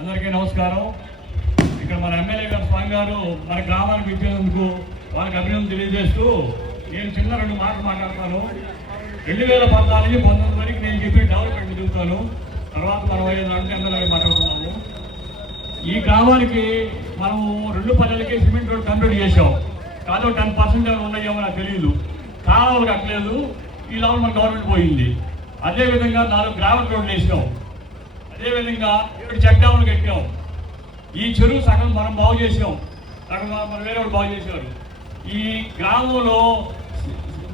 అందరికీ నమస్కారం. ఇక్కడ మన ఎమ్మెల్యే గారు స్వామి గారు మన గ్రామానికి ఇచ్చేందుకు వాళ్ళకి అభినందన తెలియజేస్తూ నేను చిన్న 2 మాటలు మాట్లాడతాను. 2014 19 వరకు నేను చెప్పి డెవలప్మెంట్ దిగుతాను. తర్వాత మనం 5 అంటే ఎమ్మెల్యే మాట్లాడుతున్నాము. ఈ గ్రామానికి మనము 2 పల్లెలకి సిమెంట్ రోడ్ కంప్లీట్ చేసాం. కాదు 10% ఉన్నాయేమో నాకు తెలియదు. కాలువలు కట్టలేదు. ఈ లెవెల్ మన గవర్నమెంట్ పోయింది. అదేవిధంగా 4 గ్రావెల్ రోడ్లు వేసాం. అదేవిధంగా 7 చెక్ డ్యాములు కట్టాం. ఈ చెరువు సగం మనం బాగు చేసాం, సగం మన వేరే వాళ్ళు బాగు చేశారు. ఈ గ్రామంలో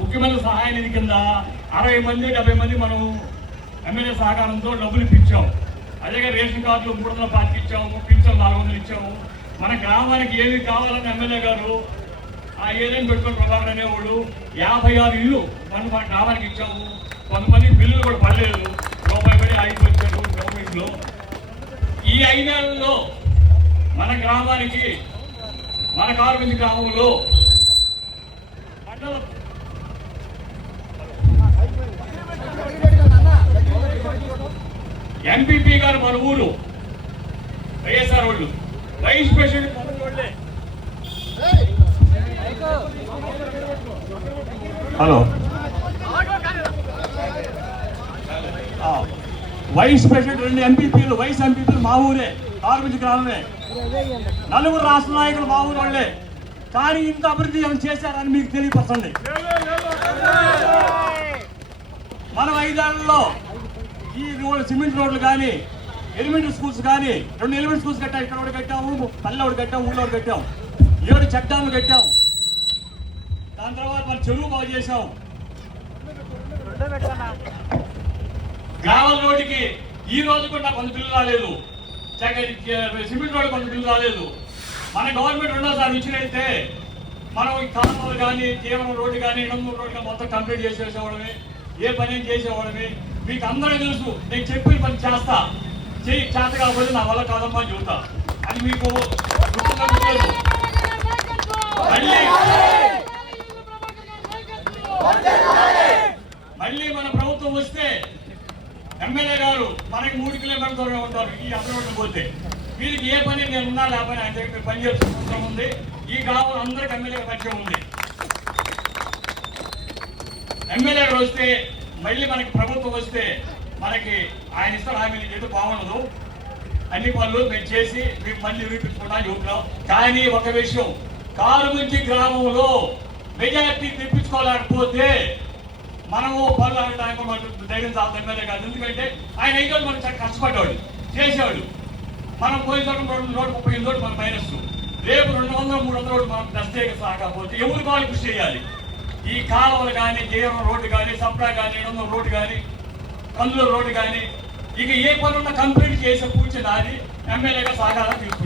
ముఖ్యమంత్రి సహాయ నిధి కింద 60 మంది 70 మంది మనం ఎమ్మెల్యే సహకారంతో డబ్బులు ఇప్పించాం. అదే రేషన్ కార్డులు 300 పాతికి ఇచ్చాము, పింఛన్ 400 ఇచ్చాము. మన గ్రామానికి ఏది కావాలని ఎమ్మెల్యే గారు ఆ ఏదైనా పెట్టుకుని ప్రభాకర్ అనేవాళ్ళు 56 ఇల్లు మన గ్రామానికి ఇచ్చాము. కొంతమంది బిల్లులు కూడా పడలేదు, రూపాయి పడి ఆగిపోయారు గవర్నమెంట్లో. ఈ 5 ఏళ్లలో మన గ్రామానికి మన కార్మిక గ్రామంలో ఎంపీపీ గారు మన ఊరు వైఎస్ఆర్ వాళ్ళు, వైస్ ప్రెసిడెంట్ వాళ్ళే. హలో, వైస్ ప్రెసిడెంట్ 2 ఎంపీపీలు, వైస్ ఎంపీపీలు మా ఊరే, కార్మిక గ్రామమే. 4 రాష్ట్ర నాయకులు మా ఊరు వాళ్ళే. కానీ ఇంత అభివృద్ధి ఏమైనా చేశారని మీకు తెలియపరచండి. మనం 5 ఏళ్లలో ఈ సిమెంట్ రోడ్లు కానీ, ఎలిమెంటరీ స్కూల్స్ కానీ, 2 ఎలిమెంటరీ స్కూల్స్ కట్టాం. ఇక్కడ ఒకటి కట్టాము, పల్లె ఒకటి కట్టాం, ఊళ్ళో ఒకటి కట్టాం. 7 చెక్ డ్యాములు కట్టాం. దాని తర్వాత మన చెరువు బాగు చేసాం. గ్రామాల రోడ్డుకి ఈ రోజు కూడా కొంత బిల్లు రాలేదు. సిమెంట్ రోడ్డు కొంత బిల్లు రాలేదు. మన గవర్నమెంట్ 2సారి ఇచ్చినైతే మనం ఈ కాలువలు కానీ, జీవనం రోడ్డు కానీ, 2 రోడ్డు కానీ మొత్తం కంప్లీట్ చేసేసేవాడమే. ఏ పని చేసేవాడమే. మీకు అందరూ తెలుసు, నేను చెప్పిన పని చేస్తా, చేత కాకపోతే నా వల్ల కాదమ్మా అని చెబుతా. అది మీకు మళ్ళీ మన ప్రభుత్వం వస్తే ఎమ్మెల్యే గారు మనకి 3 కిలోమీటర్ల దూరంగా ఉంటారు. ఈ అభివృద్ధి పోతే వీరికి ఏ పని నేను ఉన్నా లేకపోయినా ఆయన దగ్గర పని చేస్తున్న ఉంది. ఈ గ్రామం అందరికి ఎమ్మెల్యే పరిచయం ఉంది. ఎమ్మెల్యే గారు వస్తే మళ్ళీ మనకి ప్రభుత్వం వస్తే మనకి ఆయన ఇస్తారు హామీలు చేస్తే బాగుండదు. అన్ని పనులు మేము చేసి మేము మళ్ళీ నిరూపించుకుంటా చెబుతున్నాం. కానీ ఒక విషయం, కారుమంచి గ్రామంలో మెజార్టీ తెప్పించుకోలేకపోతే మనము పనులు అనడానికి ధైర్యం చాలా ఎమ్మెల్యే కాదు. ఎందుకంటే ఆయన అయితే మనం చాలా కష్టపడ్డాడు, చేసేవాడు. మనం పోయిన రోడ్డు 35 రోడ్డు మన మైనస్. రేపు 200 300 రోడ్డు మనం దస్తేక సాగకపోతే ఎవరు కావాలి కృషి చేయాలి. ఈ కాలువలు కానీ, జీవనం రోడ్డు కానీ, సప్రా కానీ, 200 రోడ్డు కానీ, కందుల రోడ్డు కానీ, ఇక ఏ పనున్న కంప్లీట్ చేసే పూర్తి నాది ఎమ్మెల్యేగా సహకారం తీసుకుంటాం.